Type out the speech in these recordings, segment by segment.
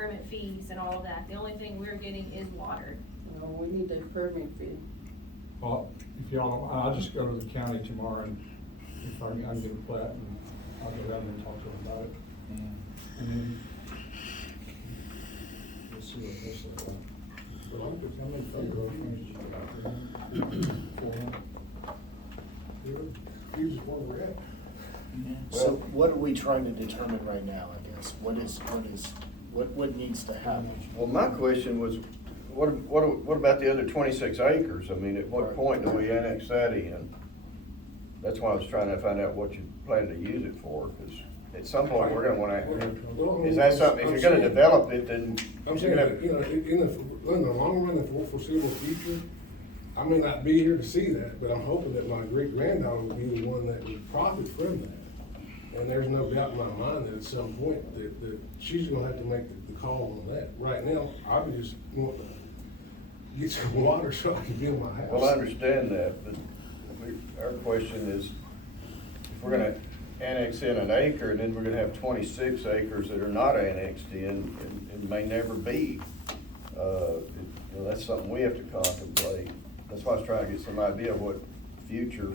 permit fees and all of that. The only thing we're getting is water. No, we need that permit fee. Well, if y'all don't, I'll just go to the county tomorrow and if I can get a plat and I'll go down there and talk to them about it. And then we'll see what this looks like. Well, I'm just, how many photographs you got? 400. You just want to read. So what are we trying to determine right now, I guess? What needs to happen? Well, my question was, what about the other 26 acres? I mean, at what point do we annex that in? That's why I was trying to find out what you plan to use it for, because at some point, we're gonna wanna, is that something, if you're gonna develop it, then. I'm saying, you know, in the long run, in the foreseeable future, I may not be here to see that, but I'm hoping that my great granddaughter will be the one that would profit from that. And there's no doubt in my mind that at some point that she's gonna have to make the call on that. Right now, I would just want to get some water so I can build my house. Well, I understand that, but our question is, if we're gonna annex in an acre, and then we're gonna have 26 acres that are not annexed in and may never be, you know, that's something we have to contemplate. That's why I was trying to get some idea of what future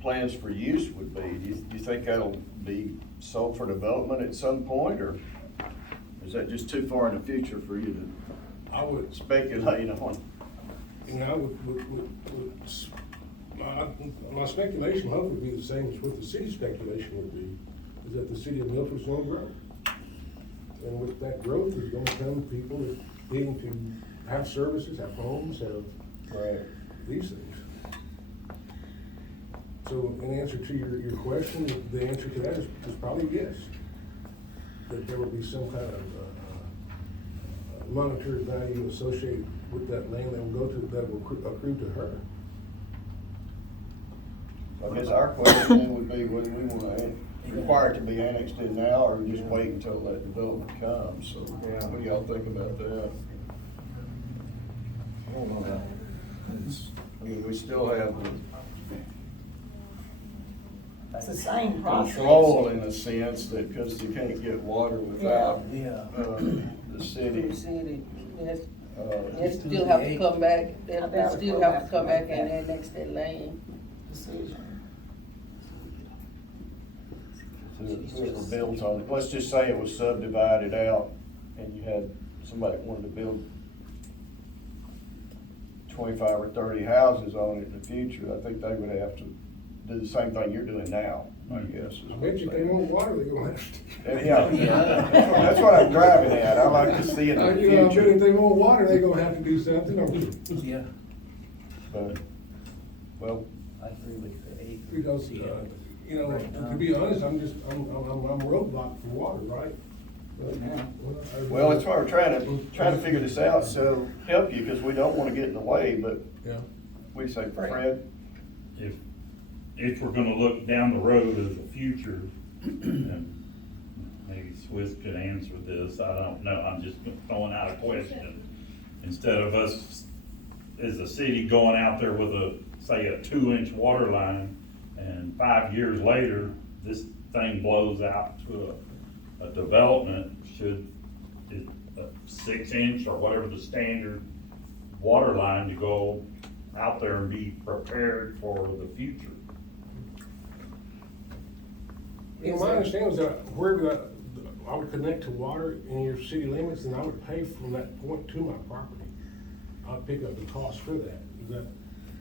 plans for use would be. Do you think that'll be sold for development at some point, or is that just too far in the future for you to I would, speculate on? you know, my speculation hopefully would be the same as what the city's speculation would be, is that the city of Milford's gonna grow. And with that growth is gonna come people that needing to have services, have homes, have these things. So in answer to your question, the answer to that is probably yes. That there will be some kind of monetary value associated with that land that will accrue to her. I guess our question then would be, whether we want to require it to be annexed in now, or just wait until that development comes. So what do y'all think about that? I don't know that. I mean, we still have It's the same the process. control in a sense that, because you can't get water without the city. They still have to come back, they still have to come back and annex that land. So whoever builds on it, let's just say it was subdivided out and you had somebody that wanted to build 25 or 30 houses on it in the future, I think they would have to do the same thing you're doing now, I guess. I bet you if they want water, they're gonna have to. Yeah, that's what I'm driving at. I like to see it in the You know, I bet if future. they want water, they're gonna have to do something. Yeah, But, well, I agree with the Because, you know, to be honest, I'm roadblocked for water, right? well, that's why we're trying to figure this out, so help you, because we don't want to get in the way, but Yeah. what do you say, Fred? If we're gonna look down the road as a future, and maybe Swiss could answer this, I don't know, I'm just throwing out a question. Instead of us, as a city, going out there with say a 2-inch water line, and 5 years later, this thing blows out to a development, should it a 6-inch or whatever the standard water line to go out there and be prepared for the future? You know, my understanding is that wherever I would connect to water in your city limits, and I would pay from that point to my property. I'd pick up the cost for that. Is that?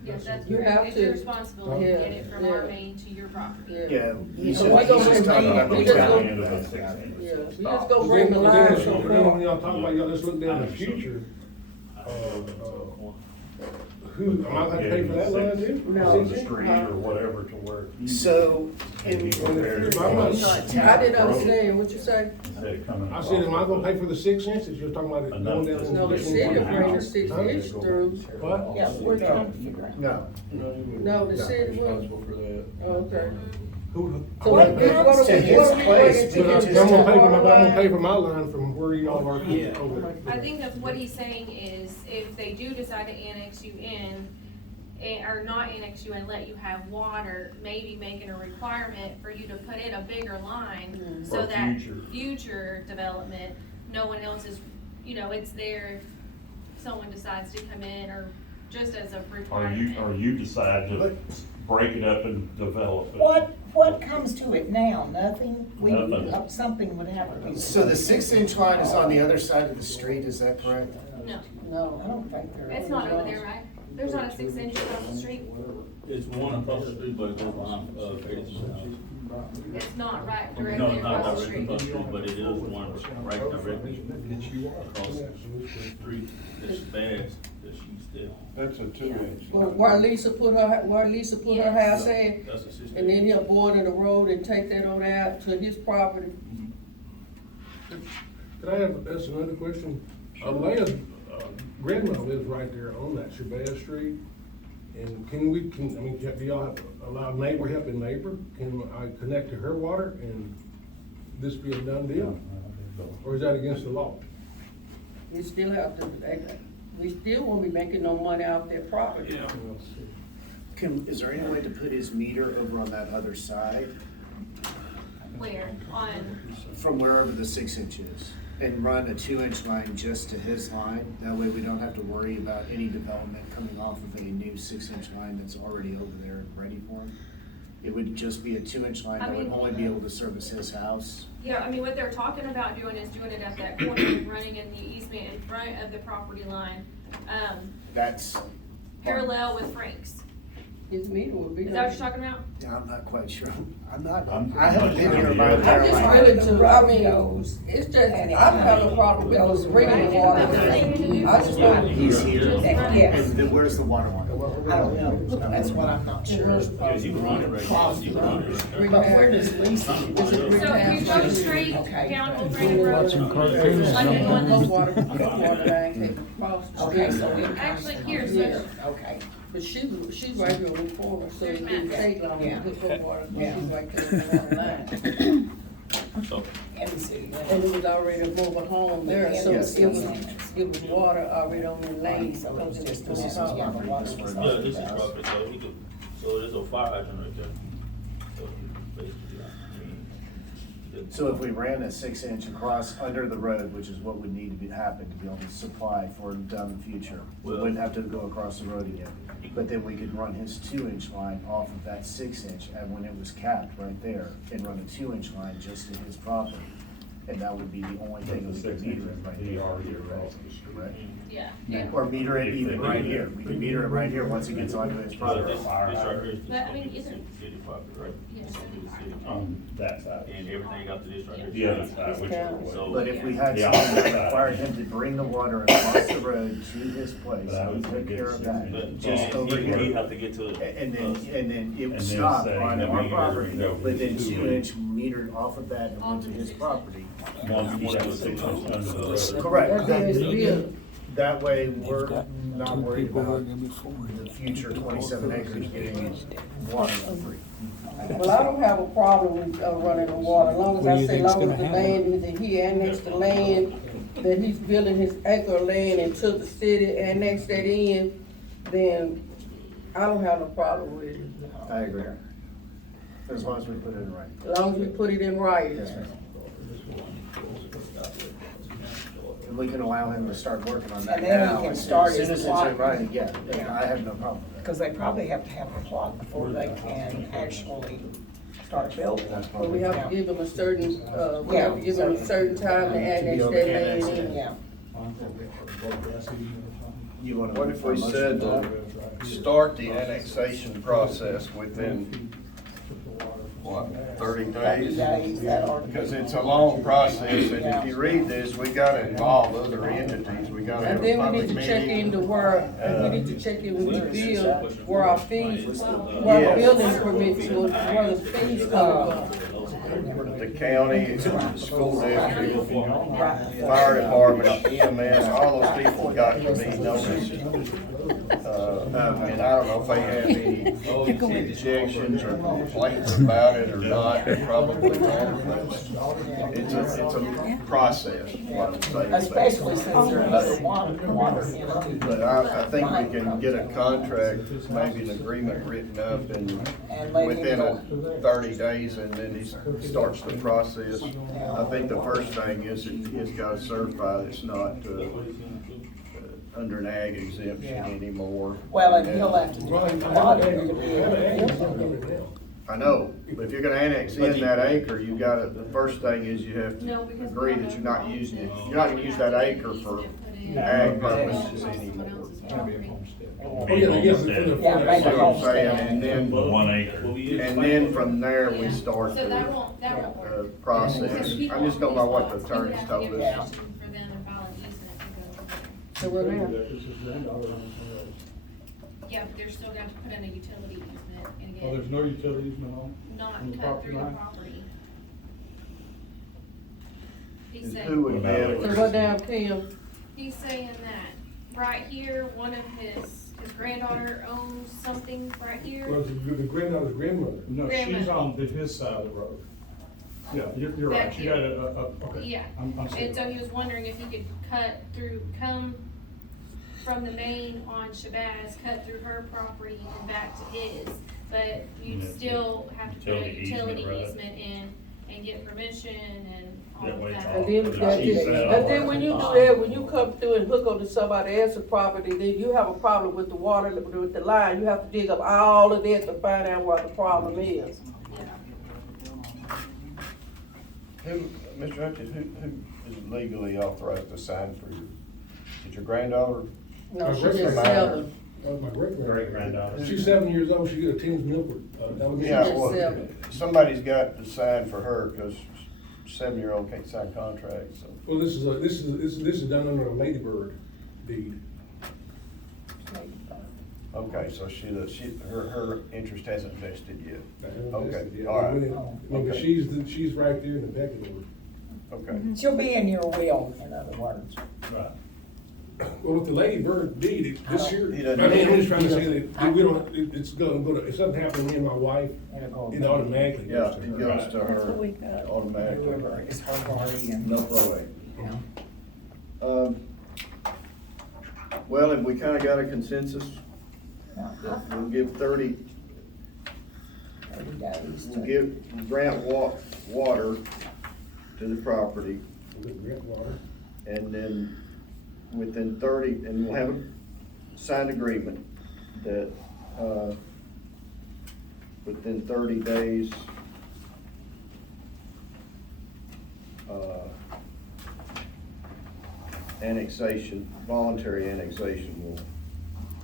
Yes, that's You have it's to. your responsibility to Yeah, get it from our yeah. main to your property. Yeah. He's So we're gonna just talking about we the just town. gonna- Yeah, We just go But bring the then line so from then when there. y'all talk about, y'all just look down the future, who, am I gonna pay for that line too? No. The street or whatever to where. So, Be in, prepared. I didn't understand what you say. Instead of coming I said, am I across gonna pay for the 6 inches? You're talking about it going down. Enough. No, the city will bring the 6-inch through. What? Yeah, we're trying to figure out. no. No, the city will. Responsible for that. Okay. Who? So What what are to we his bringing place, to But I'm get gonna pay for water line? my line from where y'all are. Yeah. over. I think that's what he's saying is, if they do decide to annex you in, or not annex you and let you have water, maybe making a requirement for you to put in a bigger line, so For that future. future development, no one else is, you know, it's there if someone decides to come in, or just as a requirement. Or you decide to break it up and develop it. What comes to it now? Nothing? Nothing. Something would have to be. So the 6-inch line is on the other side of the street, is that correct? No, No. I don't think there is. it's not over there, right? There's not a 6-inch across the street. It's one across the street, but it goes behind, Fayetteville's house. It's not right No, directly not across the directly street. across the street, but it is one right directly across the street. It's bad that she's still. That's a 2-inch. Well, where Lisa put her Yes. house at, That's a sister. and then he'll board in the road and take that on out to his property. Could I ask another question? Leia's grandma lives right there on that Shabazz Street. And do y'all allow neighbor helping neighbor? Can I connect to her water and this be a done deal? Or is that against the law? We still have to, we still won't be making no money off their property. Is there any way to put his meter over on that other side Where? On, from wherever the 6-inch is? And run a 2-inch line just to his line? That way we don't have to worry about any development coming off of a new 6-inch line that's already over there and ready for him? It would just be a 2-inch line I that would mean- only be able to service his house? yeah, I mean, what they're talking about doing is doing it at that corner, running in the easement in front of the property line, That's, parallel with Frank's. His meter would be. Is that what you're talking about? I'm not quite sure. I I'm haven't been here pretty my much entire I just life. really do, I mean, it's just, I don't have no problem with those bringing the water. I just want. He's here. Yes. And then where's the water line? I don't know. That's what I'm not sure. Yeah, you can run it right now. You can run it right now. But where does Lisa? So if you go straight Okay. down Old Brandon Road, like you're going Go this, water, go water line, take across the Okay, street. so it comes Actually, from here, so- here. Okay. But she's right here on the corner, so it didn't take long to Yeah. put her water, Yeah. she's right there on the line. So, And the city. And it was already a mobile home there, so Yes. it was water already on the lane, So because it's it was just on this is top. yeah, the water is yeah, this is on the property, so he could, so there's a fire hydrant right there. So basically, So if we ran a 6-inch across under the road, which is what would need to happen to be able to supply for down the future, we Well- wouldn't have to go across the road again. But then we could run his 2-inch line off of that 6-inch, and when it was capped right there, and run a 2-inch line just to his property. And that would be the only thing that we could meter it right He there. already across the street. Right? yeah, yeah. Or meter it even right here. We can meter it right here once it gets onto his But property. this right here is But, I mean, just isn't- city property, right? Yes. It's city. On that side. And everything after this right here. The other side, whichever way. So- But if we had Yeah. something that required him to bring the water across the road to his place, But I we would took think care it's of that. But Just over he here. have to get to. And then it And would then stop say on that our we property, go but then 2 2-inch metered off of that and went to his property. Once you have 6 inches under the road. Correct. That's it. That way, we're not worried about the future 27 acres getting water for free. Well, I don't have a problem with running the water, as long as I say, long as the land is, that he annexed the land, that he's building his acre of land into the city, annex that in, then I don't have a problem with it. I agree. As long as we put it in right. As long as we put it in writing. Yes, ma'am. And we can allow him to start working on that And then he now. can As start soon his as it's plot. in writing, yeah, Yeah. I have no problem with that. Because they probably have to have a plot before they can actually start building. But we have to give him a certain, we Yeah. have to give him a certain time to annex that land in. Yeah. You wanna? What if we said, start the annexation process within, what, 30 30 days? days, that or. Because it's a long process, and if you read this, we gotta involve other entities, we gotta have And a then we public need to check meeting. into where, and we need to check in when we build, where our fees, where our Yes. building permits, where the fees come from. The county, the school district, fire department, EMS, all those people got to be noticed. And I don't know if they have any objections or complaints about it or not, probably not, but it's a process, what I'm saying. Especially since there are other water entities. But I think we can get a contract, maybe an agreement written up and And let him within go. 30 days, and then he starts the the process. I think the first thing is it's gotta certify that it's not, under an ag exemption Yeah. anymore. Well, and he'll have to. Well, I have an I know, but if you're gonna annex in that acre, you gotta, the first thing is you have No, to because. agree we that don't you're not own using it, this. you're not gonna use that acre for ag purposes Someone anymore. else's Gotta be a property. homestead. Oh, yeah, yeah, for the- Yeah, That's make what a I'm saying, homestead. and then, 1 acre. and then from there, we Yeah. start So that the, won't work. process. Because people I'm just going by on what the these lots, we would attorneys have to told give us. permission for them to file an easement to go over there. So we're now. Because his granddaughter owns the road. Yeah, but they're still gonna have to put in a utility easement and Well, there's get, no utility easement on? not on the cut property through the line? property. He's And saying, who would be So able what to, now, Kim? he's saying that right here, one of his granddaughter owns something right here. Well, the granddaughter's grandmother. No, she's Grandma. on his side of the road. Yeah, you're right, Back you got here. okay. Yeah. I'm sorry. And so he was wondering if he could cut through, come from the main on Shabazz, cut through her property and back to his. But you Yeah, still have to put a utility utility easement, right. easement in and get permission and all That of way it's that. all- And then, and then when you do that, when you come through and hook up to somebody else's property, then you have a problem with the water, with the line. You have to dig up all of that to find out what the problem is. Yeah. who, Mr. Hutchins, who is legally authorized to sign for you? Is it your granddaughter? No, she's Great just grandmother. 7. That was my Great-granddaughter. She's 7 years old, she got a Tim's Milford. Yeah, just well, 7. somebody's got to sign for her, cause 7-year-old can't sign contracts, so. Well, this is done under a ladybird deed. Okay, so her interest hasn't vested yet. Okay, Yeah, all right. I mean, but Okay. she's right there in the back of the. Okay, She'll be in your will, in other words. Right. Well, with the ladybird deed, this year, He I doesn't- mean, I'm just trying to say that we don't, it's gonna, if something happens to me and my wife, It'll go. it automatically yeah, goes to it her. goes to That's what we her got. automatically. Whoever is her party and. No probate. Yeah. Well, have we kinda got a consensus? We'll give 30, 30 days we'll to. grant water to the property, We'll get grant water. and then within 30, and we'll have a signed agreement that, within 30 days, annexation, voluntary annexation will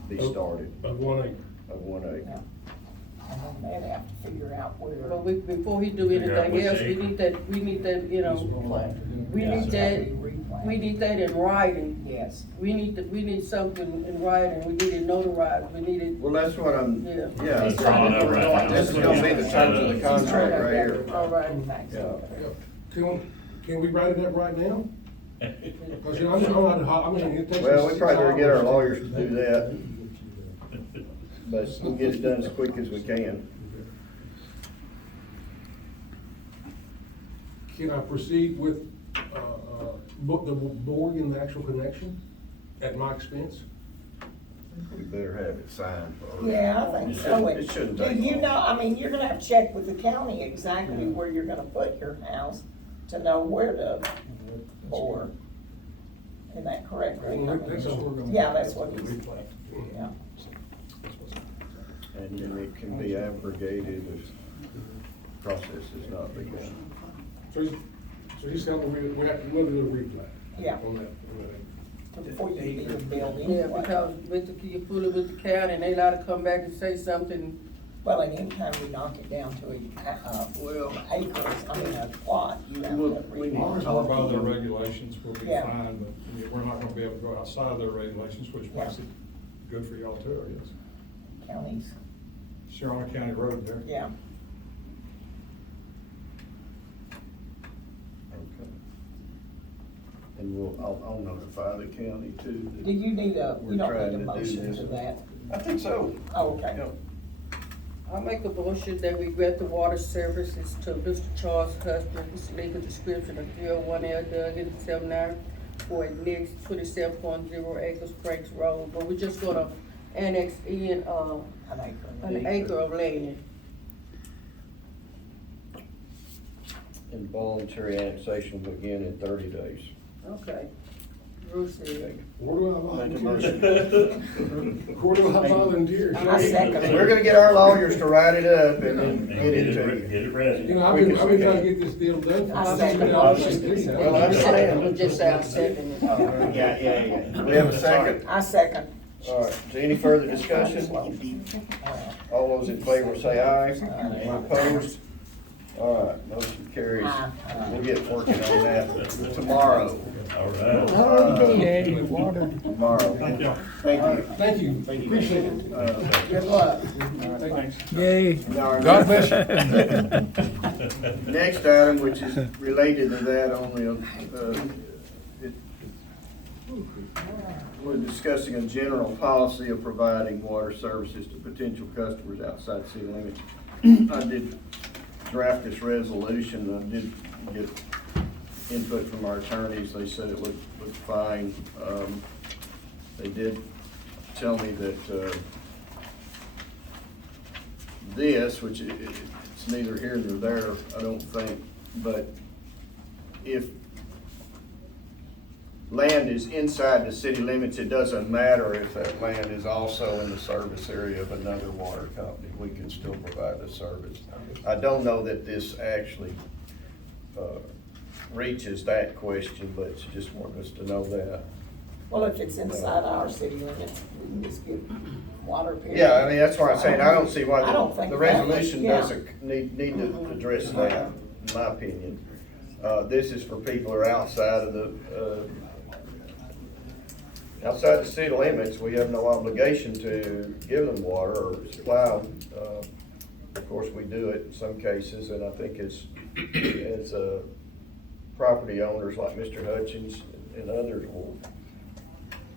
be started Of 1 acre. of 1 acre. Yeah. And then they'd have to figure out where. But before he do Figure out anything which else, acre. we need that, you know, we Yeah. need that, we need that in writing. Yes. We need something in writing, we need it notarized, we need it, Well, that's what I'm, Yeah. yeah. It's drawn up right now. This is gonna be the terms of the contract right here. all right. Yeah. Can we write it up right now? Cause you know, I mean, it takes. Well, us we probably better 6 get our hours. lawyers to do that, but we'll get it done as quick as we can. Can I proceed with, book the board in the actual connection at my expense? We better have it signed first. Yeah, I think so. It shouldn't Do take you long. know, I mean, you're gonna have to check with the county exactly where you're gonna put your house to know where to bore. Isn't that correct, Rick? Well, that's what we're gonna- Yeah, that's what he's, yeah. And then it can be abrogated if the process is not begun. So he's telling me we have to do a replat. Yeah. On that. Before you even build Yeah, anyway. because with the, you pull it with the county and they allowed to come back and say something, Well, and anytime we knock it down to acres, I mean, a plot, you have to We need to remark. Or by their regulations will be Yeah. fine, but we're not gonna be able to go outside their regulations, which makes Yeah. it good for y'all too, I guess. Counties, Sharon County Road there. yeah. Okay. And I'll notify the county too. that Do you need we're you don't trying need a to do motion this. to that? I think so. Oh, okay. Yeah. I'll make a motion that we grant the water services to Mr. Charles Husband, his legal description of 301L Duggan 79 for a next 27.0 acres Franks Road, but we're just gonna annex in, An acre. an acre of land. and voluntary annexation will begin in 30 days. Okay. Bruce said. Where do I Make a volunteer? Where do I volunteer? I second We're it. gonna get our lawyers to write it up and then And get it to you. get it ready. You know, I've been trying to get this deal done. I second Well, I I'm understand. just say I'm seconding it. Yeah. We have a second? I second. All right, is there any further discussion? All those in favor say aye. Any opposed? All right, motion carries. We'll get working on that tomorrow. All right. Tomorrow. Thank you. Thank you. Thank you, appreciate it. Good luck. God bless you. Next item, which is related to that only, we're discussing a general policy of providing water services to potential customers outside city limits. I did draft this resolution. I did get input from our attorneys. They said it looked fine. They did tell me that, this, which it's neither here nor there, I don't think, but if land is inside the city limits, it doesn't matter if that land is also in the service area of another water company. We can still provide the service. I don't know that this actually reaches that question, but she just wanted us to know that. Well, if it's inside our city limits, we can just get water. period. Yeah, I mean, that's why I'm saying, I don't see why I don't think the that- resolution yeah. doesn't need to address that, in my opinion. This is for people who are outside of outside the city limits. We have no obligation to give them water or supply them. Of course, we do it in some cases, and I think as property owners like Mr. Hutchins and others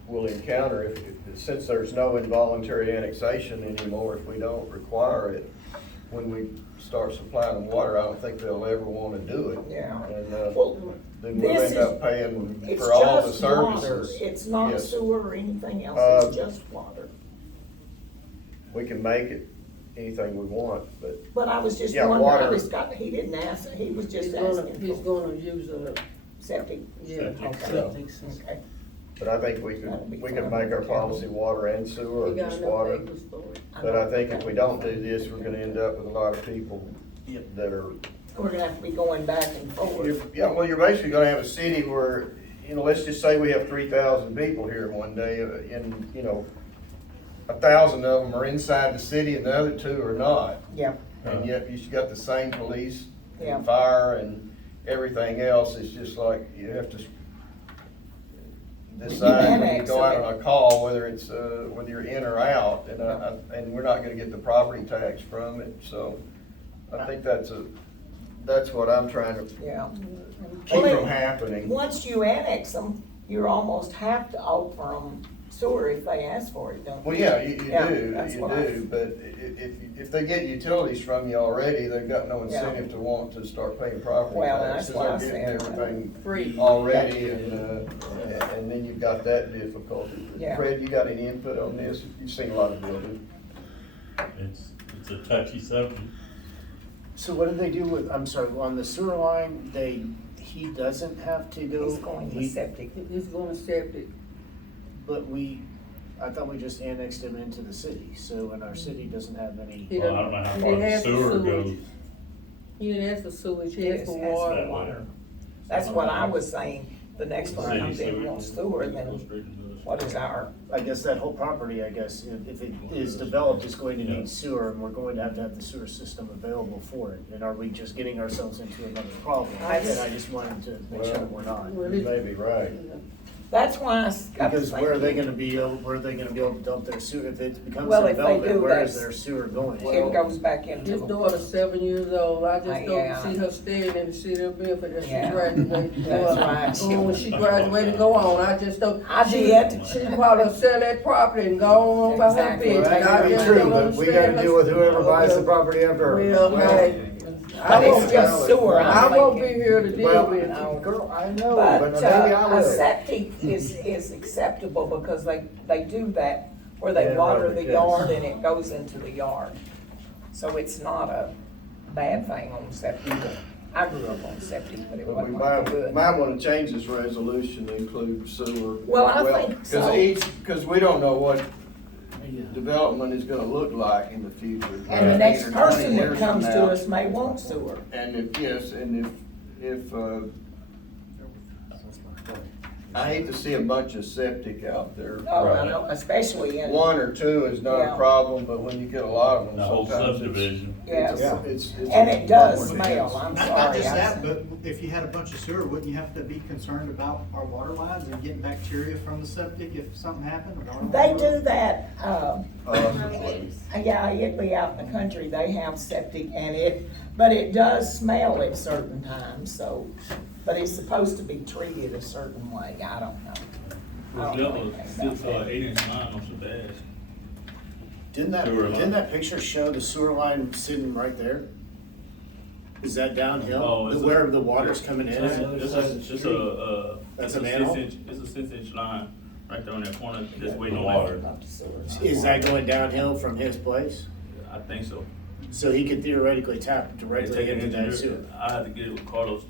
will encounter, since there's no involuntary annexation anymore, if we don't require it, when we start supplying them water, I don't think they'll ever wanna do it. Yeah. And, Well, then we'll this end up is- paying It's for all the just water. services. It's not Yes. sewer or anything else, it's just water. We can make it anything we want, but But I was just Yeah, wondering, I water. just got, he didn't ask, he was He's just gonna, asking he's for gonna use a, septic. yeah. Okay. Okay. But I think we That'll be could fine. make our policy water and sewer or He got just enough water. acres for it. But I think if we don't do this, we're gonna end up with a lot of people that are, We're gonna have to be going back and forth. yeah, well, you're basically gonna have a city where, let's just say we have 3,000 people here one day, and, 1,000 of them are inside the city and the other 2 are not. Yeah, And yet you've got the same police Yeah. and fire and everything else. It's just like you have to decide when you go out on a call, whether it's, whether you're in or out. And we're not gonna get the property tax from it, so I think that's what I'm trying to yeah. keep Well, from happening. Once you annex them, you almost have to offer them sewer if they ask for it, don't you? Well, yeah, you Yeah, do, that's you what I- do, but if they get utilities from you already, they've got no incentive to want to start paying property Well, taxes. that's why I They're getting said, everything Free. already, and then you've got that difficulty. Yeah. Fred, you got any input on this? You've seen a lot of buildings. It's a touchy subject. So what do they do with, I'm sorry, on the sewer line, he doesn't have to go? He's going with septic. He's gonna septic. But I thought we just annexed him into the city, so, and our city doesn't have any. He Well, I don't know how He far the has the sewer sewage. goes. He didn't ask for sewage, he asked Yes, for ask for water. water. That's what I was saying, the next one comes in, wants sewer, then what is our, I guess that whole property, I guess, if it is developed, is going to need sewer, and we're going to have the sewer system available for it. And are we just getting ourselves into another problem? And I just wanted to make sure that we're not. Well, You may be right. that's why I got to Because where are they thinking, gonna be able to dump their sewer, if it becomes Well, a if they development, do, where is that's- their sewer going? it goes back into His the daughter's 7 years old, I just don't Yeah. see her staying in the city of Milford as she Yeah. graduated. That's right. When she graduated, go on, I just don't. I she- did. She probably sell that property and go on by her Exactly. business. Well, that I may be just true, don't but we understand gotta her- deal with whoever buys the Okay. property after her. Well, hey, I But won't, it's just sewer, I I'm won't be thinking. here to deal Well, with it. girl, I know, but But, maybe I a would. septic is acceptable because they do that where they Yeah, water right, the yes. yard and it goes into the yard. So it's not a bad thing on septic. I grew up on septic, but it But we wasn't like good. might wanna change this resolution to include sewer. Well, I think so. Cause we don't know what development is gonna look like in the future. And the 10 next or 20 person that years from comes to now. us may want sewer. And if, yes, and if, I hate to see a bunch of septic out there. Oh, I know, especially in, One or two is not Yeah. a problem, but when you get a lot of them, The whole sometimes subdivision. yes. it's. And it does more than smell, it I'm Not sorry. just I've that, seen- but if you had a bunch of sewer, wouldn't you have to be concerned about our water lines and getting bacteria from the septic if something happened? A water They line do broke? that, Roads. yeah, it'd be out in the country, they have septic but it does smell at certain times, so, but it's supposed to be treated a certain way, I don't know. I don't know anything about that. 8-inch line on Shabazz. Didn't Sewer line. that picture show the sewer line sitting right there? Is that downhill? Oh, it's Where the water's coming in at? It's a That's it's a manhole? 6-inch, it's a 6-inch line right there on that corner, just waiting on Water. water. Not the sewer. Is that going downhill from his place? I think so. So he could theoretically tap directly Take it into that sewer? engineer, I had to get it with Carlos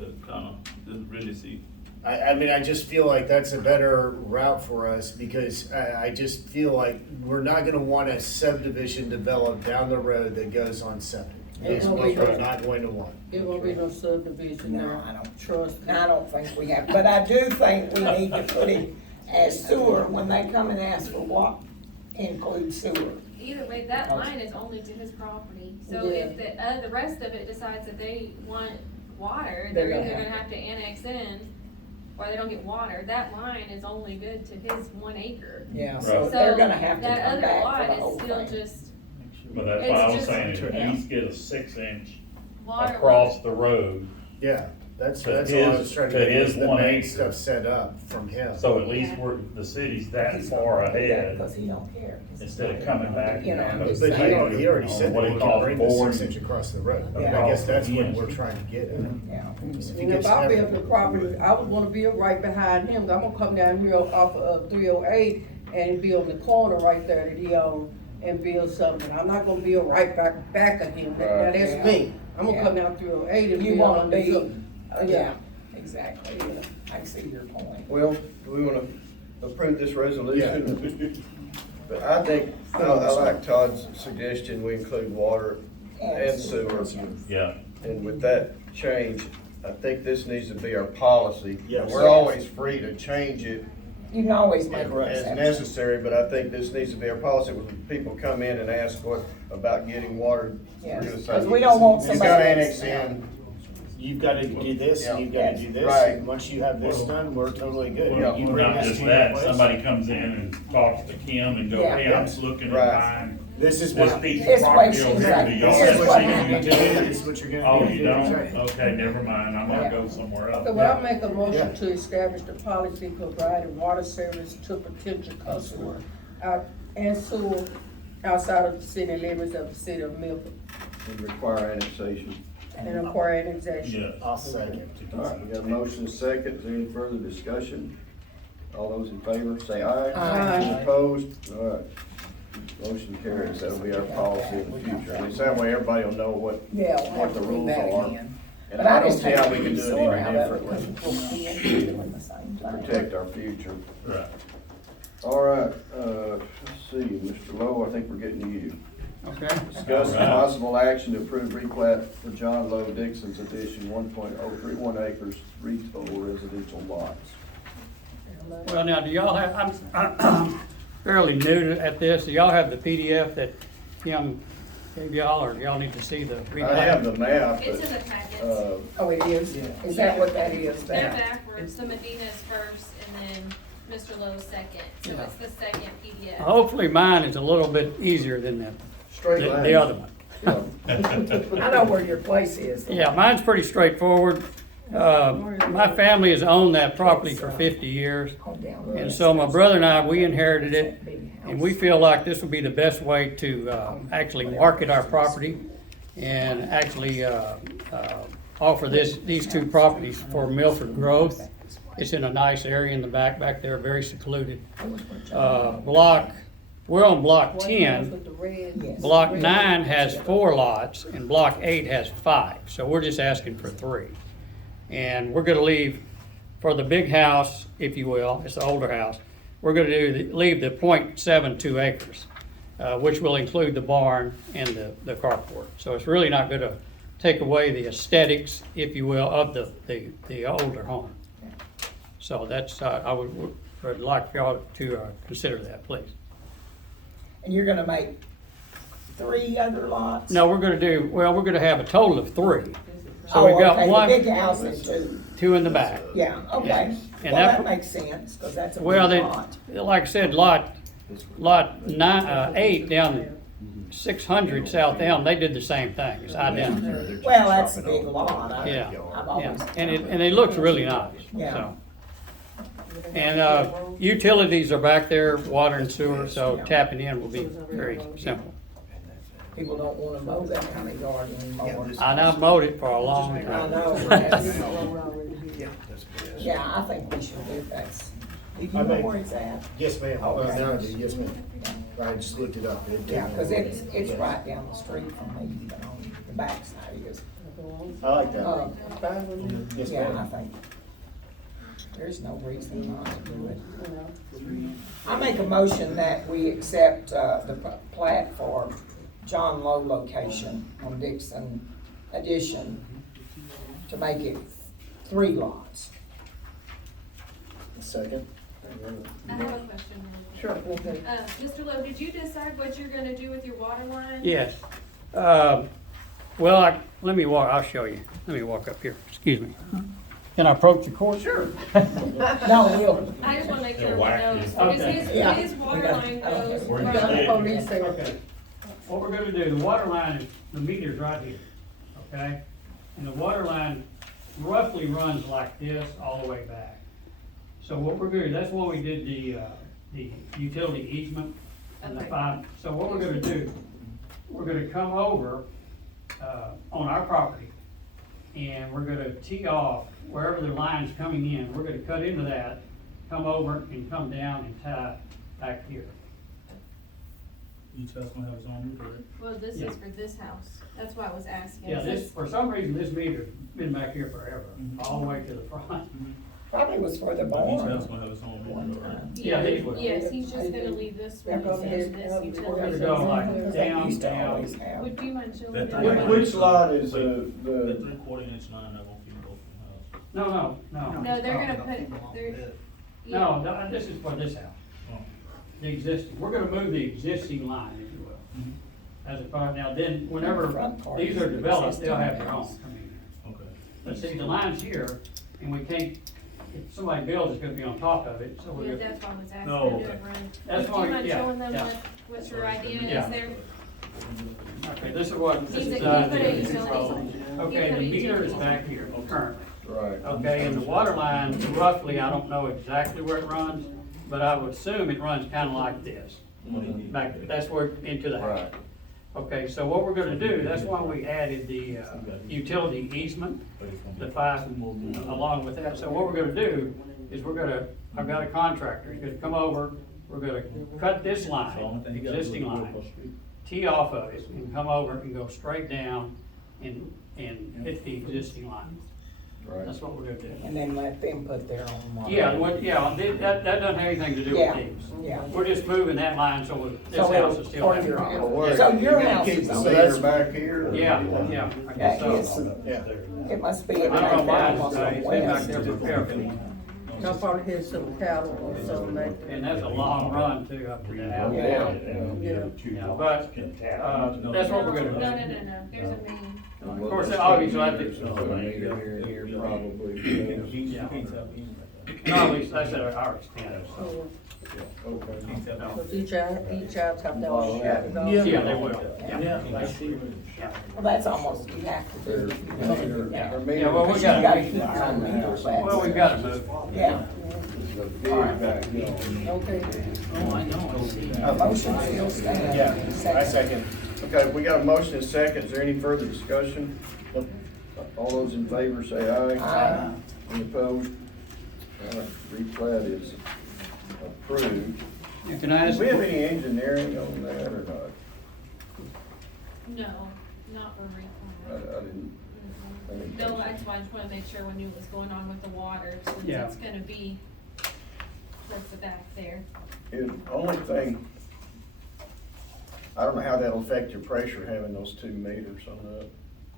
to kinda, just really see. I mean, I just feel like that's a better route for us because I just feel like we're not gonna want a subdivision developed down the road that goes on septic. That's It what won't be we're no- not going to want. It won't be no subdivision No, there. I don't. Trust me. I don't think we have, but I do think we need to put it as sewer when they come and ask for what, include sewer. Either way, that line is only to his property, so Yeah. if the rest of it decides that they want water, They're they're gonna either have gonna have to annex in, or they don't get water, that line is only good to his 1 acre. Yeah, Right. so So they're gonna have to that come other back lot for the is whole still thing. just But that's It's why I was just- saying, at Yeah. least get a 6-inch water. across the road, Yeah, that's To all I his- was trying to to get, his is the 1 main acre. stuff set up from him. so at least Yeah. we're, the city's that He's far not gonna do that ahead, Because he don't care. 'cause he's instead of not coming gonna back, do you it. know, I'm but just But saying. he already on said what that he he calls can bring the boring. 6 inch across the road. I mean, Yeah. I guess that's what Yeah. we're trying to get at. Yeah. If he And gets if I build everything- the property, I would wanna build right behind him, 'cause I'm gonna come down here off of 308 and build the corner right there that he owns and build something. I'm not gonna build right back of him, now Right. that's Yeah. me. I'm gonna Yeah. come down 308 and You build wanna on be, this. yeah, exactly, I see your point. Well, do we wanna approve this resolution? But I think, I like Todd's suggestion, we include water and sewer. yeah. And with that change, I think this needs to be our policy. Yes. We're always free to change it You can always make an as exception. necessary, but I think this needs to be our policy. When people come in and ask about getting water, we're gonna Yes, say, 'cause we don't want you somebody gotta that's- annex in. You've gotta do this, and you've gotta do this, Right. and once you have this done, we're totally good. Yeah. You Well, bring not this just to your that, place. somebody comes in and talks to Kim and go, Yeah. hey, I'm just looking at Right. mine. This is This what, piece This of way property she's over here, like, do y'all this have is what a happened. city utility? this is what you're gonna Oh, do. you don't? Okay, never mind, I'm Yeah. gonna go somewhere else. So will I make a Yeah. motion to establish the policy providing water service to potential customers out and sewer outside of the city limits of the city of Milford And require annexation. and acquire annexation? Yes. I'll second. All right, we got a motion and a second. Is there any further discussion? All those in favor, say aye. Aye. Any opposed? All right. Motion carries. That'll be our policy in the future. At least that way everybody will know what Yeah, we'll what have the to read rules that are. again. And But I don't just see how think we can do it sort any out of it, differently. because we'll be doing the same thing. Protect our future. Right. All right, let's see, Mr. Lowe, I think we're getting to you. Okay. Discuss All right. possible action to approve replat for John Lowe Dixon's addition, 1.031 acres, 3 total residential lots. Well, now, do y'all have, I'm fairly new at this, do y'all have the PDF that Kim gave y'all, or do y'all need to see the replat? I have the map, It's in but, the packets. Oh, it is? Is that what that is They're there? backwards, so Medina's first and then Mr. Lowe's second, so Yeah. it's the second PDF. Hopefully mine is a little bit easier than straight lines. the other one. Yeah. I know where your place is. Yeah, mine's pretty straightforward. My family has owned that property for 50 years. And so my brother and I, we inherited it, and we feel like this would be the best way to actually market our property and actually offer these two properties for Milford growth. It's in a nice area in the back there, very secluded. Block we're on block What 10. ones with the red? Yes. Block 9 has 4 lots, and block 8 has 5, so we're just asking for 3. And we're gonna leave, for the big house, if you will, it's the older house, we're gonna leave the 0.72 acres, which will include the barn and the carport. So it's really not gonna take away the aesthetics, if you will, of the older home. So that's, I would like for y'all to consider that, please. And you're gonna make 3 other lots? No, we're gonna have a total of 3. So Oh, we've got okay, the one, big house and 2, 2 in the back. yeah, okay. And Well, that- that makes sense, cause that's a big Well, lot. like I said, lot 8 down 600 South Elm, they did the same thing, it's identical. Well, that's a big lot. Yeah, I've yeah, always. and it looks really nice, Yeah. so. And, utilities are back there, water and sewer, so tapping in will be very simple. People don't wanna mow that kind of yard anymore. And I've mowed it for a long I time. know, yes. Yeah, I think we should do that. Do you know where it's at? Yes, ma'am. Okay. No, yes, ma'am. I just looked it up. It Yeah, didn't- cause it's right down the street from me, even on the backside is. I like that. Yes, Yeah, I ma'am. think there's no reason not to do it. I make a motion that we accept, the plat for John Lowe location on Dixon Addition to make it 3 lots. Second. I have a question. Sure, okay. Mr. Lowe, did you decide what you're gonna do with your water line? Yes. Well, I'll show you. Let me walk up here, excuse me. Can I approach the court? Sure. No, we'll, I just wanna make sure Yeah, we whack know, it. because Okay. Yeah. his water line goes Where you We got the from, police there. Okay. What we're gonna do, the water line, the meter's right here, okay? And the water line roughly runs like this all the way back. So what we're gonna do, that's why we did the utility easement and the Okay. 5. So what we're gonna do, we're gonna come over, on our property, and we're gonna tee off wherever the line's coming in, we're gonna cut into that, come over and come down and tie back here. Each house gonna have its own meter, right? well, this Yeah. is for this house, that's why I was asking. Yeah, this, for some reason, this meter's been back here forever, all the way to the front. probably was for the But each barn. house gonna have its own One meter, right? time. Yeah, these will. Yes, he's just gonna leave this one, Yeah, and go this ahead. utility. We're gonna go like They down, used to down. always have. Would you mind showing That me? three- Which lot is The the, 3/4 inch line, that won't feed both the house. No, No, they're gonna put, they're, yeah. no, this is for this house, Oh. the existing, we're gonna move the existing line, if you will. As a part, now then, whenever Front part these is are developed, they'll have existing their own, house. I mean, Okay. but see, the line's here, and we can't, if somebody builds, it's gonna be on top of it, so Yeah, we're, that's why I was asking. No, to do okay. it right. That's Would why- you mind yeah, showing them yeah. what your idea Yeah. is there? okay, this is what, this He's is, a- he put a utility- okay, the he put a meter is utility. back here currently. right, Okay, and the water line, roughly, I don't know exactly where it runs, but I would assume it runs kinda like this. Back, that's where, into the house. right. Okay, so what we're gonna do, that's why we added the, utility easement, the 5, along with that. So what we're gonna do is I've got a contractor, he's gonna come over, we're gonna cut this line, the existing line, tee off of it, and come over and go straight down and hit the existing line. Right. That's what we're gonna do. And then let them put their own water. That doesn't have anything to do Yeah, with these. yeah. We're just moving that line so this So house it'll- is still or have your power. house. Well, wait, So your you gonna house keep is the on meter this. back here? or- Yeah, I guess That so. is, Yeah. it must be I back don't know there why almost it's been back there west. for carefully. Y'all probably hit some cattle or something like that. And that's a long run too up to that house. Yeah. Yeah, but, that's what we're gonna No, do. no, there's a main. Of course, obviously, I think, Put a meter here and here probably. yeah. No, at least that's at our extent, so. Okay. Because each house have their own shut off. Yeah, they will, yeah. Well, that's almost, you have to do. Yeah, Or meter- yeah, well, we You gotta gotta, keep your own meters back. well, we've gotta move. Yeah, There's a big back here. Okay. a motion still stands. Yeah, I second. Okay, we got a motion and a second. Is there any further discussion? All those in favor say aye. And can I ask? Do we have any engineering on that or not? No, not for I replat. didn't. I didn't No, think so. that's why I just wanna make sure we knew what was going on with the water, since Yeah. it's gonna be towards the back there. The only thing, I don't know how that'll affect your pressure having those 2 meters on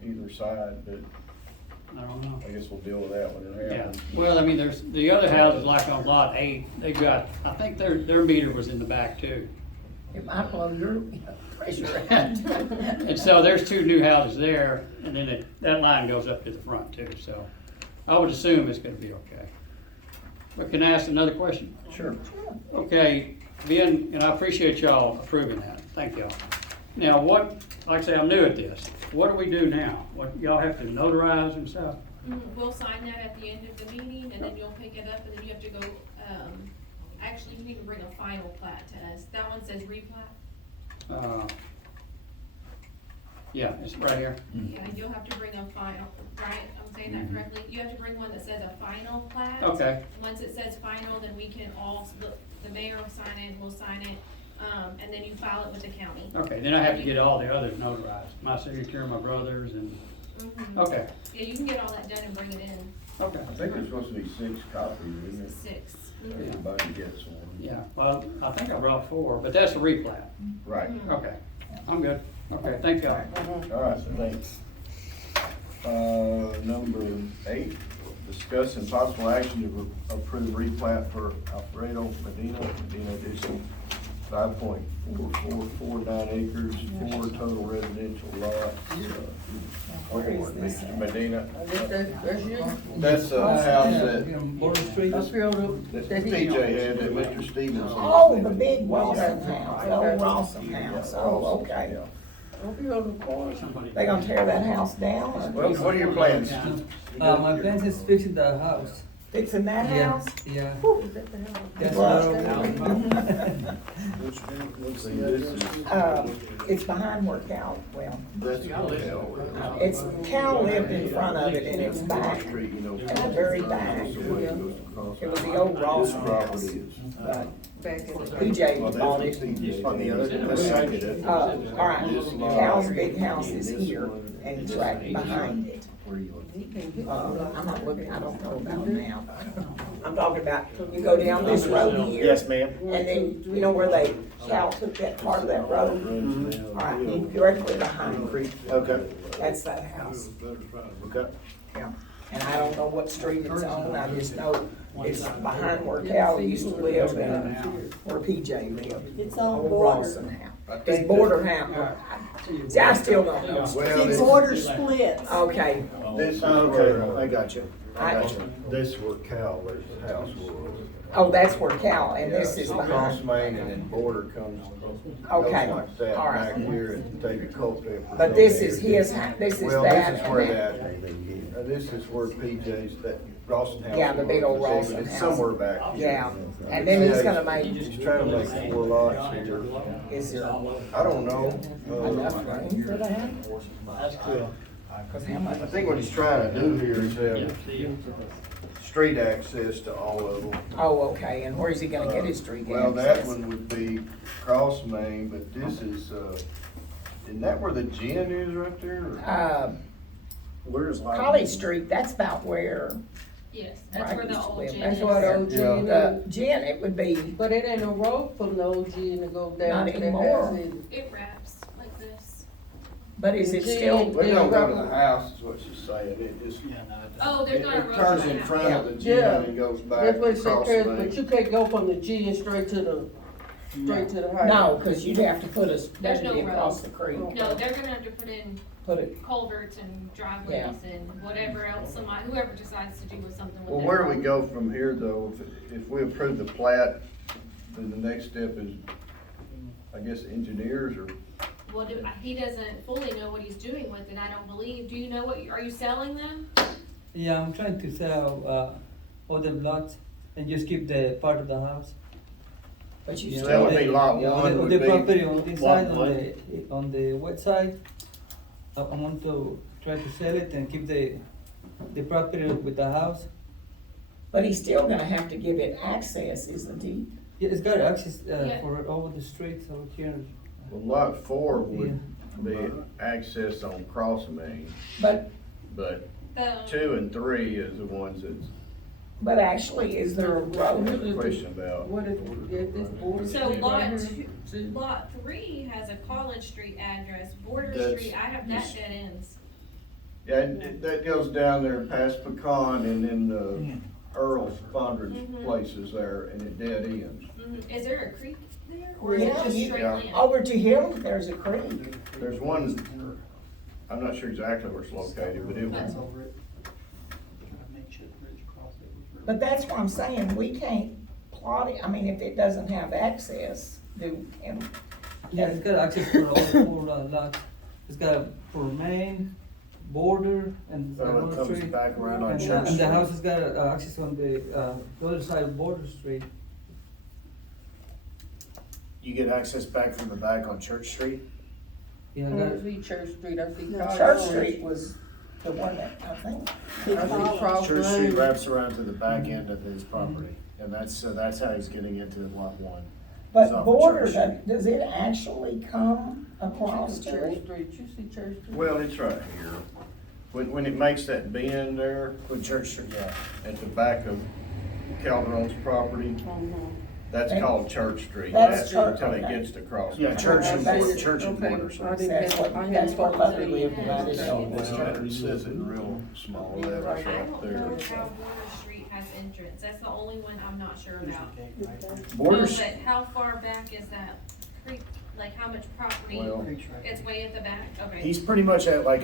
either side, but I don't know. I guess we'll deal with that when it Yeah, happens. well, I mean, there's, the other houses like on lot 8, they've got, I think their meter was in the back too. It might blow your pressure out. And so there's 2 new houses there, and then that line goes up to the front too, so I would assume it's gonna be okay. But can I ask another question? Sure. Okay, and I appreciate y'all approving that, thank y'all. Now, what, like I say, I'm new at this, what do we do now? What, y'all have to notarize and stuff? We'll sign that at the end of the meeting, and then you'll pick it up, and then you have to go, actually, you need to bring a final plat to us. That one says replat. Yeah, it's right here. Yeah, you'll have to bring a final, right? I'm saying that correctly? You have to bring one that says a final plat. Okay, Once it says final, then we can all, the mayor will sign it, we'll sign it, and then you file it with the county. okay, then I have to get all the others notarized, my signature, my brother's, and, okay, Yeah, you can get all that done and bring it in. okay. I think there's supposed to be 6 copies, isn't it? 6. Everybody gets one. Yeah, well, I think I brought 4, but that's a replat. Right. Okay, I'm good. Okay, thank y'all. All right, thanks. Number 8, discuss and possible action to approve replat for Alfredo Medina Edition, 5.4449 acres, 4 total residential lots. Where is this Mr. at? Medina. I guess that's you. That's a house that I feel that he. PJ had, that Mr. Stevens. Oh, the big Rawson house, the old Rawson house, oh, okay. I feel the corner. They gonna tear that house down or Well, what are your plans? My plans is fixing the house. fixing that house? Yeah. Is that the house? That's It's behind where Cal, well, That's it's, Cal lived in front of it and it's back, at the very back. It was the old Rawson house, but Back in the. PJ bought it. On the other side of it. All right, Cal's big house is here and it's right behind it. I'm not looking, I don't know about now. I'm talking about, you go down this road here. Yes, ma'am. And then, you know where Cal took that part of that road? All right, directly behind it. Okay, That's that house. okay. Yeah. And I don't know what street it's on, I just know it's behind where Cal used to live and where PJ lived. It's on Old border. Rawson house. It's border house. See, I still don't know. Well, The border splits. Okay, this is Okay, where, I got you. I got you. this is where Cal lives, the house was. oh, that's where Cal, and this is Cross behind. Main and then border comes, Okay, goes like that all right. back here and David Culpepper. But this is his, this is Well, that. this is where and that, this is where PJ's, that Rawson house. Yeah, the big old was. Rawson It's house. somewhere back here. Yeah, and then he's gonna make, He's trying to make 4 lots here. is there I don't know. enough room for that? That's cool. Cause how much? I think what he's trying to do here is have street access to all of them. Oh, okay, and where's he gonna get his street Well, that access? one would be Cross Main, but this is, isn't that where the gin is right there? or- Where's Holly Street, that's about where, Yes, that's where the old gym That's is. what OG, the gin, it would be, but it ain't a road from the OG to go down Not to that anymore. house. either. It wraps like this. but is it The still, gin- We don't go to the house, is what she's saying. It just, Oh, there's not a it road. turns to in the front house. of the gym Yeah. and goes back That's what it said, across Chris, Main. but you can't go from the G and straight to the house. no, cause you'd have to put us, There's that'd no be road. across the creek, No, they're gonna have to put in put it, culverts and driveways and whatever else somebody, whoever decides to do with something with Well, that. where do we go from here, though? If we approve the plat, then the next step is, I guess, engineers or, Well, he doesn't fully know what he's doing with it, I don't believe. Do you know what, are you selling them? Yeah, I'm trying to sell, all the lots and just keep the part of the house. but you Yeah. So still. that would be lot Yeah, one on would the be- property on this side, Lot on the west side. I want to try to sell it and keep the property with the house. But he's still gonna have to give it access, isn't he? Yeah, it's got access, Yeah. for over the streets over here. Well, lot 4 would be accessed on Cross Main, But, but The, 2 and 3 is the ones that's but actually, is there a road? a question about. What is, this border so street lot right here? two, lot 3 has a College Street address, Border That's- Street, I have that dead ends. Yeah, that goes down there past Pecan and then the Earl's Fondren's Mhm. places there, and it dead ends. Is there a creek there, or is it Yeah, just you- straight yeah. land? Over to him, there's a creek. There's one, I'm not sure exactly where it's located, but it was, That's over it. A makeshift bridge across it. But that's what I'm saying, we can't plot it, I mean, if it doesn't have access, and Yeah, it's got access for all 4 lots. It's got for main, border, and So it Border comes Street. back around on And, Church and the Street. house has got access on the other side of Border Street. You get access back from the back on Church Street? Yeah, I I got don't see Church Street, I see College. Church Street was the one that, I think. I see Cross Church Street Lane. wraps around to the back end of his property, and that's how he's getting into lot 1. It's But off of border, Church Street. does it actually come across to Church it? Street, you see Church Street? well, it's right here. When it makes that bend there With Church Street, yeah. at the back of Calderon's property, that's And- called Church Street. That's That's until Church, it okay. gets to Cross. Yeah, Church and That's- Border, Church and okay. Border. I sorry. didn't That's have- what, I that's hadn't what caught Mother that. lived about it on It Church. says it in real small letters I right don't there. know how Border Street has entrance, that's the only one I'm not sure There's about. a gate right there. Border, No, s- but how far back is that creek, like how much property? Well- Creek's right there. It's way at the back, okay. he's pretty much at like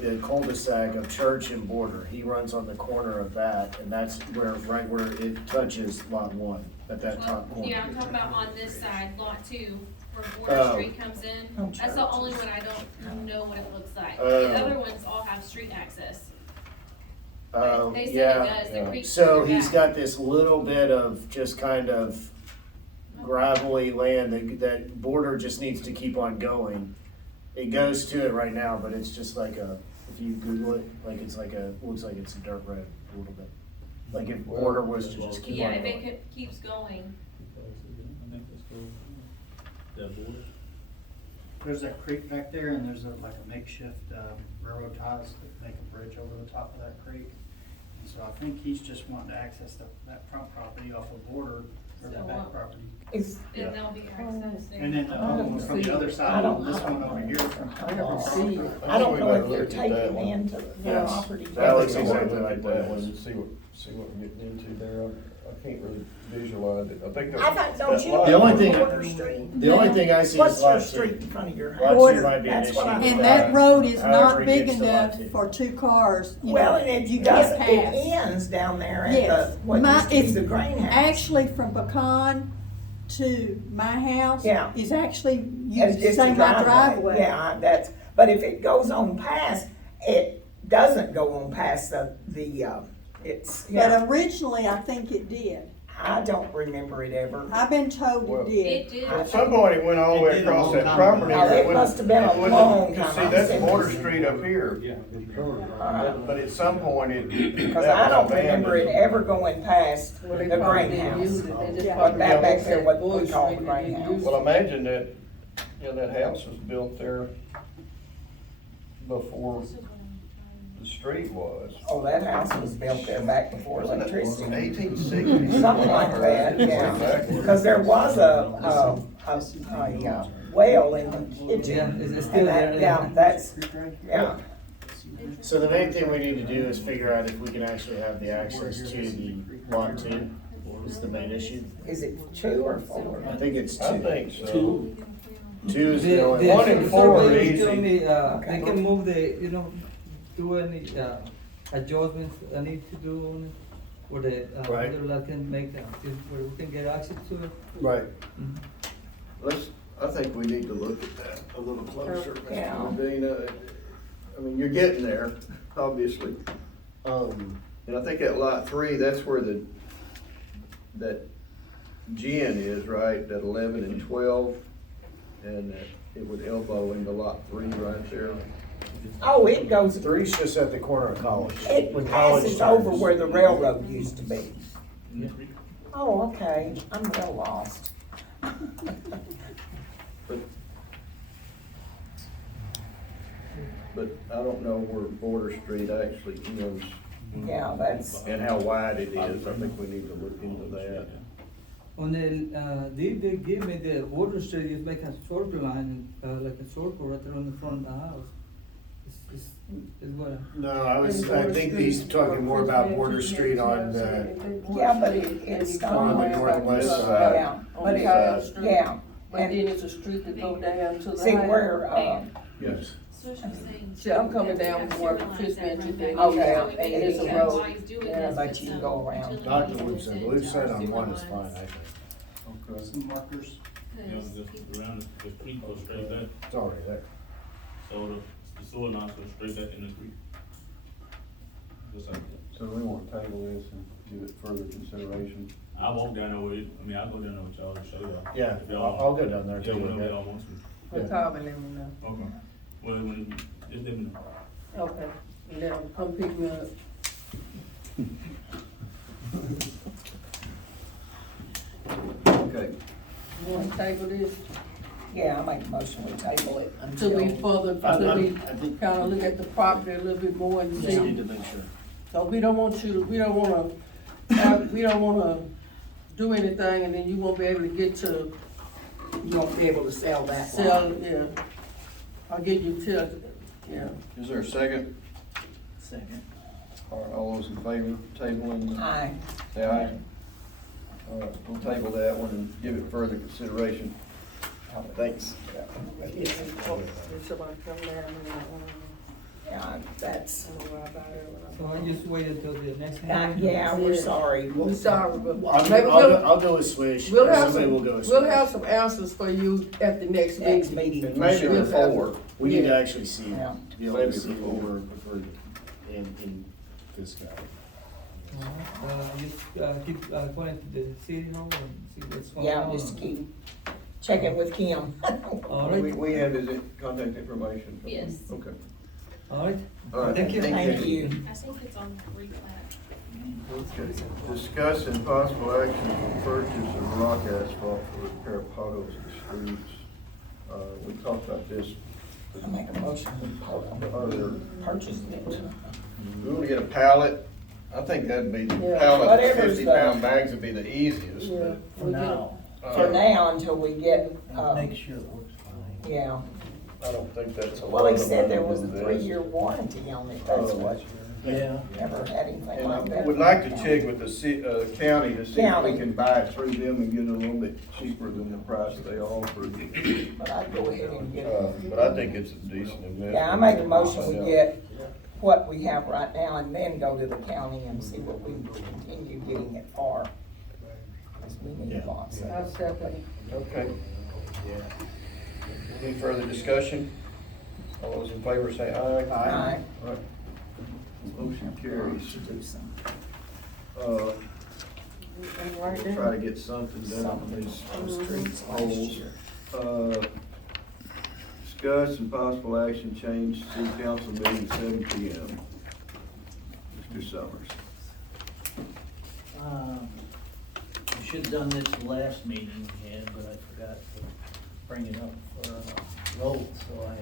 the cul-de-sac of Church and Border. He runs on the corner of that, and that's right where it touches lot 1, at that Well, top corner. yeah, I'm talking about on this side, lot 2, where Border Oh. Street comes in. Oh, That's the Church. only one I don't know what it looks like. Oh. The other ones all have street access. Oh, They said yeah. it does, the creek's So further he's back. got this little bit of just kind of gravelly land that Border just needs to keep on going. It goes to it right now, but it's just like if you Google it, like it's like looks like it's a dirt road a little bit. Like if Border was to just keep Yeah, on if going. it keeps going. There's that creek back there, and there's like a makeshift railroad ties that make a bridge over the top of that creek. And so I think he's just wanting to access that front property off of Border, or So that what? back property. Is, And there'll be access there. And then the other one from the other I side, don't- this one over here from. I never see it. I don't know if they're Look at that taking one. into the Yes. property. That looks I wanna exactly look like at that. one and see what we're getting into there. I can't really visualize it. I think I thought, don't that you? lot- The only thing- Border Street. The only thing I see What's is your lot street 2. in front of your Lot house? 2 might be an That's issue. what I- with And that road is however not he big gets to lot enough 2. for 2 cars, you Well, know. and it to doesn't, get it past. ends down there at the, Yes. what My- used to be it's the greenhouse. Actually, from Pecan to my house Yeah. is actually, you It's just a say my driveway. Yeah, that's, but if it goes on past, it doesn't go on past it's, But yeah, originally, I think it did. I don't remember it ever. I've been told Well- it did. It did. At some point, it went all the way It did a across long that time property. ago. Oh, it wouldn't- must have been a wouldn't- long 'cause time. See, I'm that's saying- Border Street up here, Uh, but at some point, it. Cause that I was don't remember it abandoned. ever going past Well, they the probably didn't greenhouse. use it. They just Yeah. probably Back used there, that what we Bush call Street, the they didn't greenhouse. use Well, it. imagine that, that house was built there before the street was. Oh, that house was built there back before Wasn't it electricity. 1860s? Something like that, yeah. Cause there was a well in the kitchen. Yeah, it's still And that- there. Yeah, that's, yeah. So the main thing we need to do is figure out if we can actually have the access to the lot 2 is the main issue. Is it 2 or 4? I think it's 2. I think so. 2 is The- the only the One and 4 are surveyors tell easy. me, Okay. they can move do any, adjustments I need to do on it, or the, Right. other lot can make that, where we can get access to it. Right. I think we need to look at that a little closer, Yeah. Mr. Medina. I mean, you're getting there, obviously. And I think at lot 3, that's where that gin is, right, that 11 and 12, and that it would elbow into lot 3 right there. Oh, it goes, 3's just at the corner of College. it When College passes over turns. where the railroad used to be. Oh, okay, I'm real lost. But I don't know where Border Street actually ends Yeah, that's, and how wide it is. I think we need to look into that. On the deed they give me, the water street is like a circle line, like a circle right around the front of the house. It's what I. No, I think he's talking more about Border Street on the, yeah, but it's on the not, northwest West side. yeah, On but Kyle it, Street. yeah. But then And it's a street that go down to the. see highway. where, Yes. So what I'm saying. See, I'm coming down from where Chris mentioned that. Oh, yeah, And it's a road. Yeah, but you can go around. Dr. Wood said, Luke said on one is fine, I think. Okay. Some markers. You know, just around the creek goes straight back, It's already there. so the sewer lines go straight back in the creek. Just like that. So we want to table this and give it further consideration. I won't down there with it, I mean, I'll go down there with y'all to show y'all. Yeah, If y'all- I'll go down there Yeah, too. whenever y'all want to. But call me, let me know. Okay. Well, when, just let me know. Okay, and then come pick me up. Okay. You wanna table this? yeah, I make a motion, we table it Till we until, further, till we I think kinda look at the property a little bit more and we just need see. to make sure. So we don't want you to, we don't wanna do anything and then you won't be able to get to you won't be able to sell that one. sell, yeah. I'll get you till, yeah. Is there a second? Second. All right, all those in favor, tabling? Aye. Say aye. All right, we'll table that one and give it further consideration. Thanks. If somebody come down and Yeah, that's, I don't know about it. So I just wait until the next not, meeting? yeah, we're sorry. We sorry, but I'll maybe go with Swish. we'll have Somebody some, will go with we'll Swish. have some answers for you at the next Next meeting. meeting. And for maybe sure. before. We need to Yeah. actually see, Yeah. to be able Maybe to see before. what we're in this guy. Just, keep, going to the city hall and see what's going Yeah, on. just keep checking with Kim. All right, We have his contact information. Yes. Okay. all right. All right. Thank you. Thank you. I think it's on replat. Okay. Discuss and possible action for purchase of rock asphalt for repair potholes and streets. We talked about this I make a motion, we earlier. purchase it. We want to get a pallet. I think that'd be, the Yeah. pallet, Whatever's 50-pound bags would be the easiest, Yeah. but. we get- For now, until we get, sure it works fine. yeah. I don't think that's a lot. Well, he of said there money was a to do this. 3-year warranty on it, that's what, Yeah. never had anything And like I that. would like to check with the county to see if we County. can buy it through them and get it a little bit cheaper than the price they offered. But I'd go ahead and get it. But I think it's a decent investment. Yeah, I make a motion, we get what we have right now and then go to the county and see what we continue getting it for. 'Cause we need lots I'll of. second. Okay. Any further discussion? All those in favor say aye. Aye. Right. Motion carries. Should do some. We'll Right try there. to get something done on Something these on the streets last holes. year. Discuss and possible action change city council meeting 7 PM. Mr. Summers. We should have done this the last meeting we had, but I forgot to bring it up for vote, so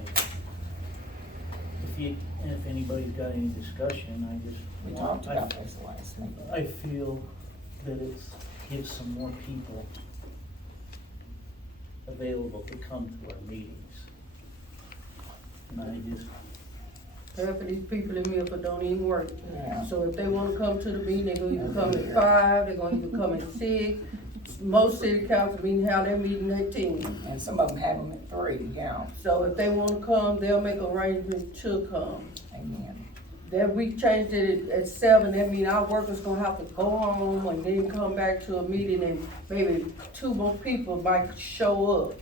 if anybody's got any discussion, I just. We want- talked about this last meeting. I feel that gives some more people available to come to our meetings. And I just, Half of these people in Milford don't even work. Yeah. So if they wanna come to the meeting, they're gonna either come at 5, they're gonna either come at 6. Most city council meetings have their meeting at 10. And some of them have them at 3, yeah, So if they wanna come, they'll make arrangements to come. amen. That we changed it at 7, that mean our workers gonna have to go home and then come back to a meeting and maybe 2 more people might show up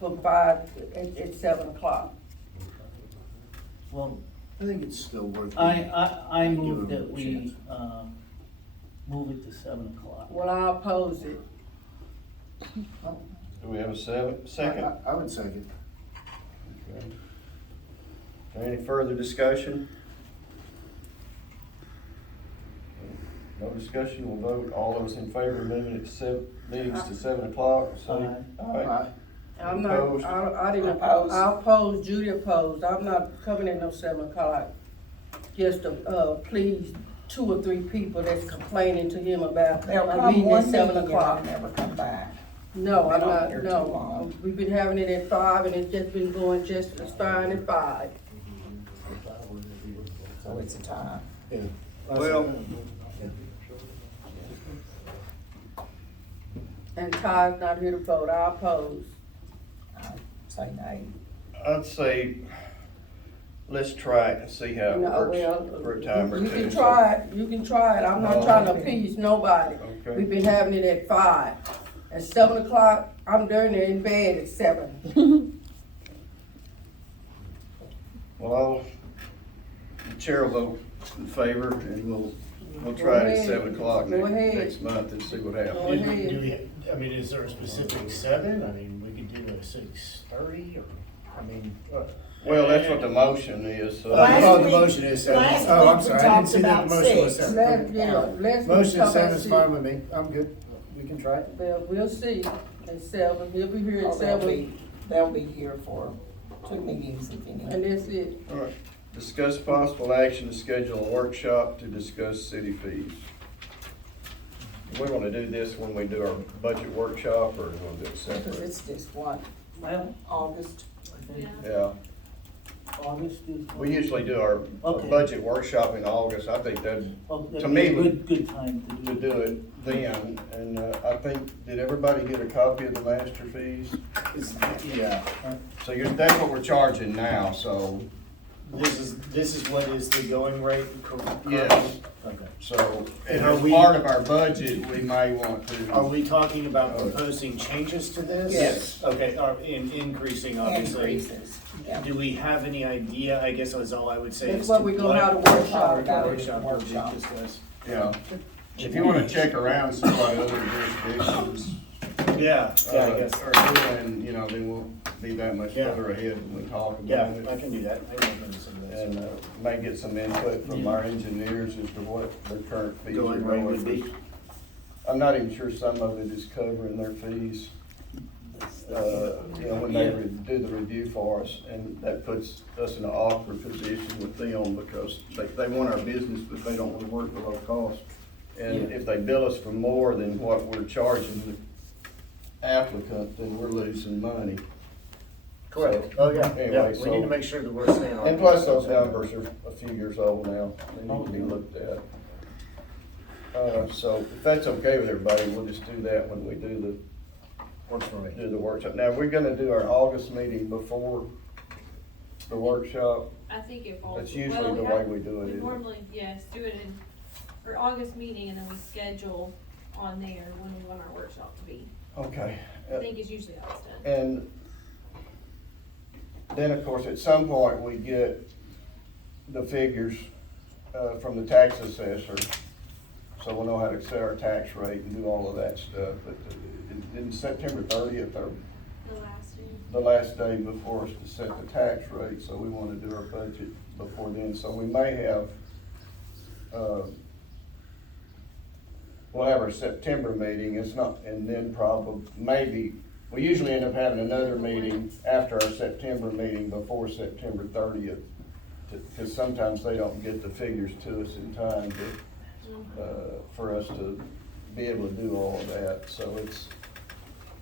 from 5 at 7 o'clock. well, I think it's still worth. I Give move them that a we, chance. move it to 7 o'clock. Well, I oppose it. Do we have a second? I would second. Okay. Any further discussion? No discussion, we'll vote. All those in favor of moving it to meetings to 7 o'clock, say aye. I'm not, Opposed? I didn't, Opposed. I oppose, Judy opposed, I'm not coming at no 7 o'clock. Just to, please 2 or 3 people that's complaining to him about They'll a come meeting at one 7 meeting and o'clock. they'll never come back. No, I'm Been on not, here too no, long. we've been having it at 5 and it's just been going just as fine at 5. So it's a tie. Well, And Todd's not here to vote, I oppose. I say nay. I'd say, let's try it and see how it No, works well, for a time or two. You can try it, you can try it, I'm not No. trying to appease nobody. Okay. We've been having it at 5. At 7 o'clock, I'm down there in bed at 7. Well, the chair will vote in favor, and we'll try it at 7 o'clock Go ahead. next month and see what happens. Go ahead. Do we, I mean, is there a specific 7? I mean, we could do a 6:30 or, I mean. Well, that's what the motion is, so. Last the week- motion is 7. last Oh, I'm week we sorry, I didn't talked see that about the motion was 6. 7. Let's Motion talk is 7 about is fine 6. with me, I'm good, we can try it. Well, we'll see at 7, he'll be here at Oh, they'll 7, they'll be here for 2 meetings if any. and that's it. All right. Discuss possible action to schedule a workshop to discuss city fees. We wanna do this when we do our budget workshop, or we wanna do it Because separate? it's just what, Well, August? I think Yeah, August is. we usually do our Okay. budget workshop in August. I think that'd Oh, that'd to be me, a would- good time to do it then, and, I think, did everybody get a copy of the master fees? Yeah, So that's what we're charging now, so, this is what is the going rate? yes. Okay. So, And as are we- part of our budget, we may want to. Are we talking about proposing changes to this? Yes. Okay, in increasing, obviously. Increases, yeah. Do we have any idea, I guess is all I would say. That's is what to we're gonna have what- a workshop. Workshop will be discussed. Yeah, if you wanna check around, see what other jurisdictions, Yeah, I guess. are doing, then we'll be that much Yeah. further ahead when we talk Yeah, about I it. can do that. I can look into some of this. And, may get some input from our engineers as to what their current fees are Going rate would be. going. I'm not even sure some of it is covering their fees, when they do the review for us, and that puts us in an awkward position with them, because they want our business, but they don't wanna work below cost. And if they bill us for more than what we're charging the applicant, then we're losing money. Correct. So, Oh, yeah, anyway, yeah. We so- need to make sure that we're staying on. And plus, those numbers are a few years old now, they need to be looked at. So if that's okay with everybody, we'll just do that when we do Works for me. the workshop. Now, we're gonna do our August meeting before the workshop. I think it falls. That's usually well, the way have- we do it, We isn't it? normally, yes, do it in our August meeting, and then we schedule on there when we want our workshop to be. Okay. I think it's usually how it's done. And then, of course, at some point, we get the figures, from the tax assessor. So we'll know how to set our tax rate and do all of that stuff. But in September 30th, or The last day. the last day before us to set the tax rate, so we wanna do our budget before then. So we may have, we'll have our September meeting, it's not, and then maybe, we usually end up having another meeting after our September meeting before September 30th. Because sometimes they don't get the figures to us in time for us to be able to do all of that. So it's,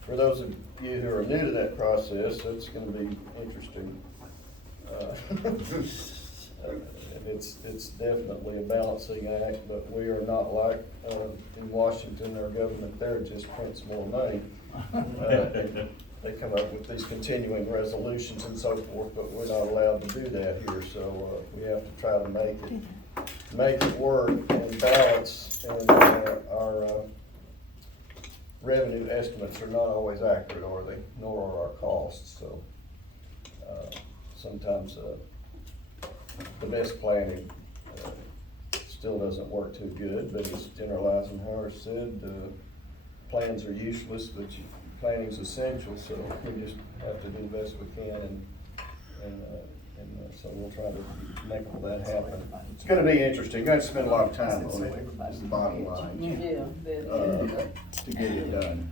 for those of you who are new to that process, it's gonna be interesting. And it's definitely a balancing act, but we are not like, in Washington, our government there just prints more money. They come up with these continuing resolutions and so forth, but we're not allowed to do that here, so, we have to try to make it work and balance, and, our, revenue estimates are not always accurate, are they? Nor are our costs, so, sometimes, the best planning, still doesn't work too good, but as General Eisenhower said, plans are useless, but planning's essential, so we just have to do the best we can and so we'll try to make all that happen. It's gonna be interesting, gonna spend a lot of time on it, is the bottom line, to get it done.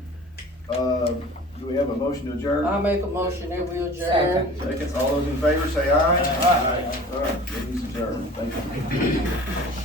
Do we have a motion to adjourn? I make a motion that we adjourn. Second, all those in favor say aye. Aye. All right, meeting's adjourned, thank you.